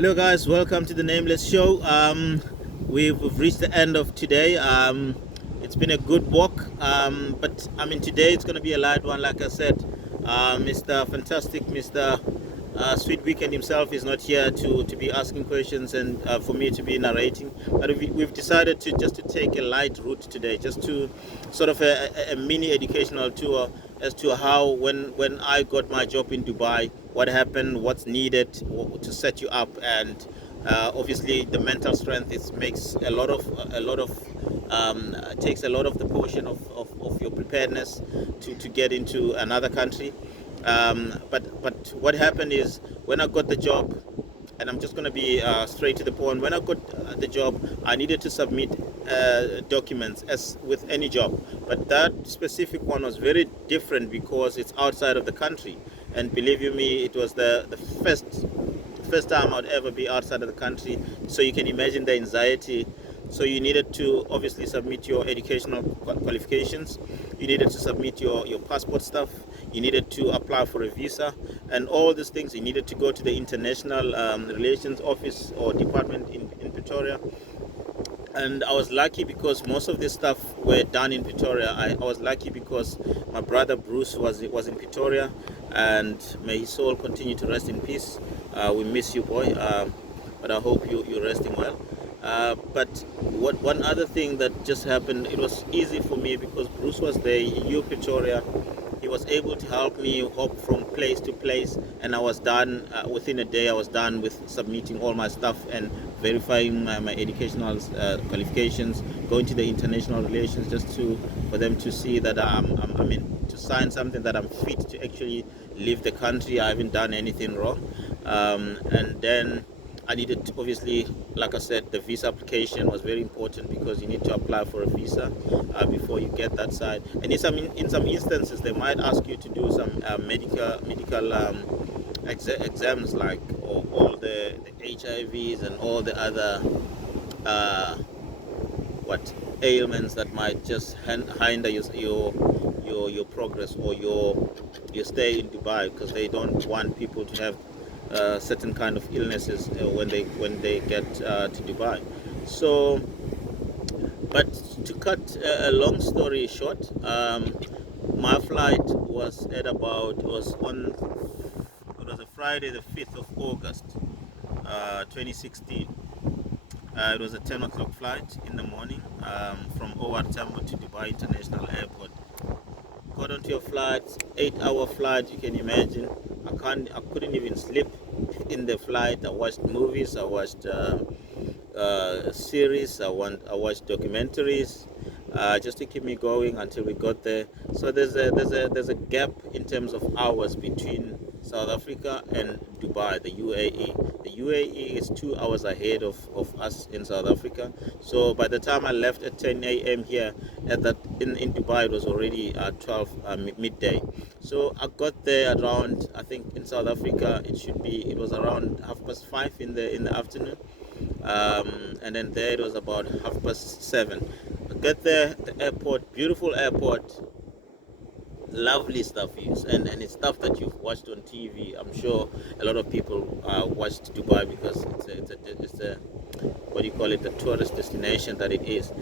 Hello guys, welcome to the Nameless Show. We've reached the end of today. It's been a good walk, but today it's going to be a light one. Like I said, Mr. Fantastic, Mr. Sweet Weekend himself is not here to be asking questions and for me to be narrating. But we've decided to take a light route today, just to sort of a mini educational tour as to how when I got my job in Dubai, what happened, what's needed to set you up, and obviously the mental strength makes a lot of takes a lot of the portion of your preparedness to get into another country. But what happened is, when I got the job, and I'm just going to be straight to the point. When I got the job, I needed to submit documents as with any job, but that specific one was very different because it's outside of the country. And believe you me, it was the first time I'd ever be outside of the country, so you can imagine the anxiety. So you needed to obviously submit your educational qualifications, you needed to submit your passport stuff, you needed to apply for a visa, and all these things. You needed to go to the international relations office or department in Pretoria. And I was lucky because most of this stuff were done in Pretoria. I was lucky because my brother Bruce was in Pretoria, and may his soul continue to rest in peace. We miss you, boy, but I hope you're resting well. But one other thing that just happened, it was easy for me because Bruce was there, he knew Pretoria. He was able to help me hop from place to place, and I was done within a day. I was done with submitting all my stuff and verifying my educational qualifications, going to the international relations just for them to see that to sign something that I'm fit to actually leave the country. I haven't done anything wrong, and then I needed to, obviously, like I said, the visa application was very important because you need to apply for a visa before you get that side. And in some instances, they might ask you to do some medical exams, like all the HIVs and all the other what ailments that might just hinder your progress or your stay in Dubai, because they don't want people to have certain kind of illnesses when they get to Dubai. So, but to cut a long story short, my flight was a Friday, the 5th of August, 2016. It was a 10 o'clock flight in the morning from OR Tambo to Dubai International Airport. Got onto your flight, 8-hour flight. You can imagine. I couldn't even sleep in the flight. I watched movies. I watched series. I watched documentaries, just to keep me going until we got there. So there's a gap in terms of hours between South Africa and Dubai, the UAE. The UAE is 2 hours ahead of us in South Africa. So by the time I left at 10 a.m. here, in Dubai, it was already 12 midday. So I got there around, I think in South Africa it was around 5:30 in the afternoon, and then there it was about 7:30. I got there, the airport, beautiful airport, lovely stuff is, and it's stuff that you've watched on TV. I'm sure a lot of people watched Dubai because it's a what do you call it, the tourist destination that it is.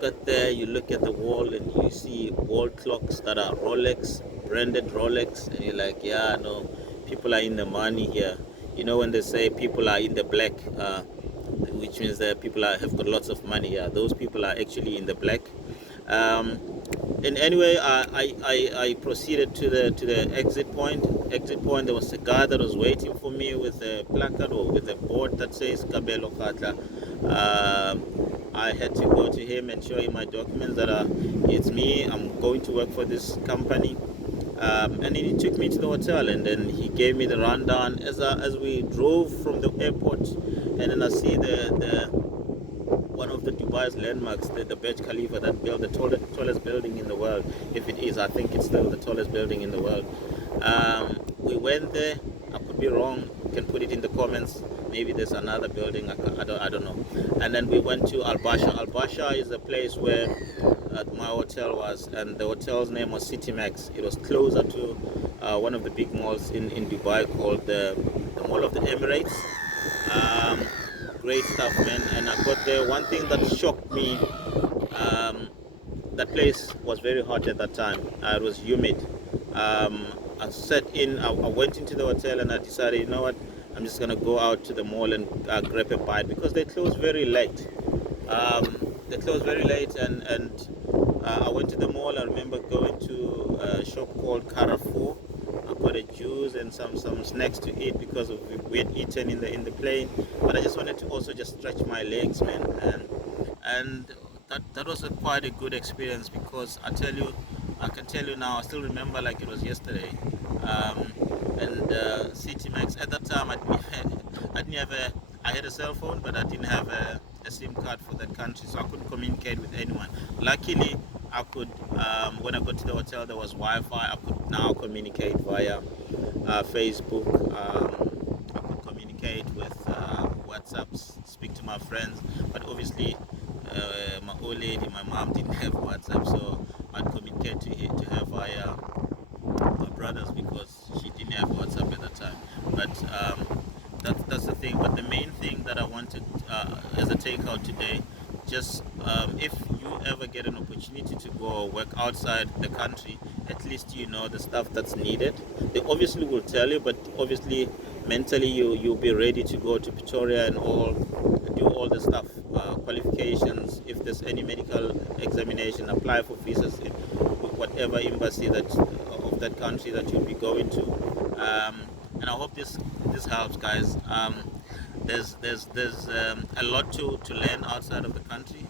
Got there, you look at the wall and you see wall clocks that are Rolex, branded Rolex, and you're like, yeah, no, people are in the money here. You know when they say people are in the black, which means that people have got lots of money. Yeah, those people are actually in the black. And anyway, I proceeded to the exit point. There was a guy that was waiting for me with a placard or with a board that says Kabelo Khatla. I had to go to him and show him my documents that it's me. I'm going to work for this company. And then he took me to the hotel, and then he gave me the rundown as we drove from the airport. And then I see the one of the Dubai's landmarks, the Burj Khalifa, that built the tallest building in the world. If it is, I think it's still the tallest building in the world. We went there. I could be wrong. You can put it in the comments. Maybe there's another building. I don't know. And then we went to Al Basha. Al Basha is the place where my hotel was, and the hotel's name was City Max. It was closer to one of the big malls in Dubai called the Mall of the Emirates. Um, Great stuff, man. And I got there. One thing that shocked me, um, that place was very hot at that time. It was humid. Um, I sat in. I went into the hotel and I decided, you know what? I'm just gonna go out to the mall and grab a bite because they close very late. They closed very late, and I went to the mall. I remember going to a shop called Carrefour. I got a juice and some snacks to eat because of we had eaten in the plane. But I just wanted to also just stretch my legs, man, and that was quite a good experience because I can tell you now. I still remember like it was yesterday. Um, and City Max at that time, I didn't have a. I had a cell phone, but I didn't have a SIM card for that country, so I couldn't communicate with anyone. Luckily, I could. When I got to the hotel, there was Wi-Fi. I could now communicate via Facebook. I could communicate with WhatsApp, speak to my friends. But obviously, my old lady, my mom didn't have WhatsApp, so I'd communicate to her via my brothers because she didn't have WhatsApp at that time. But that's the thing. But the main thing that I wanted as a takeout today, just if you ever get an opportunity to go work outside the country, at least you know the stuff that's needed. They obviously will tell you, but obviously mentally you'll be ready to go to Pretoria and all do all the stuff, qualifications. If there's any medical examination, apply for visas in whatever embassy that of that country that you'll be going to. And I hope this helps, guys. There's a lot to learn outside of the country.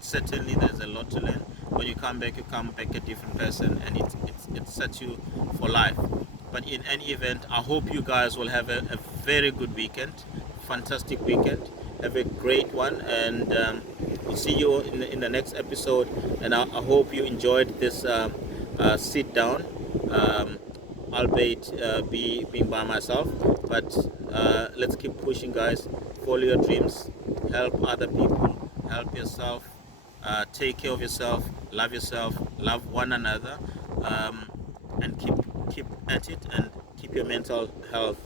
Certainly, there's a lot to learn. When you come back a different person, and it sets you for life. But in any event, I hope you guys will have a very good weekend, fantastic weekend. Have a great one, and we'll see you in the next episode. And I hope you enjoyed this sit down. Albeit being by myself, but let's keep pushing, guys. Follow your dreams, help other people, help yourself, take care of yourself, love one another, and keep at it, and keep your mental health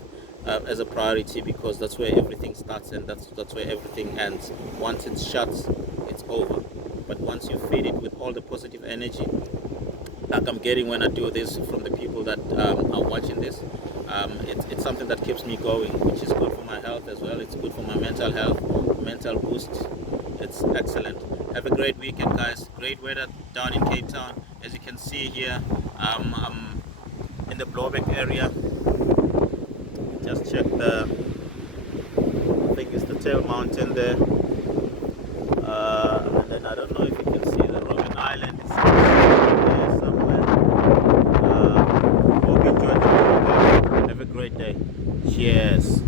as a priority, because that's where everything starts and that's where everything ends. Once it shuts, it's over. But once you feed it with all the positive energy, like I'm getting when I do this from the people that are watching this, it's something that keeps me going, which is good for my health as well. It's good for my mental health, mental boost. It's excellent. Have a great weekend, guys. Great weather down in Cape Town. As you can see here, I'm in the Blowback area. Just check I think it's the Tail Mountain there. And then I don't know if you can see the Robben Island. It's there somewhere. Hope you enjoyed the video. Have a great day. Cheers.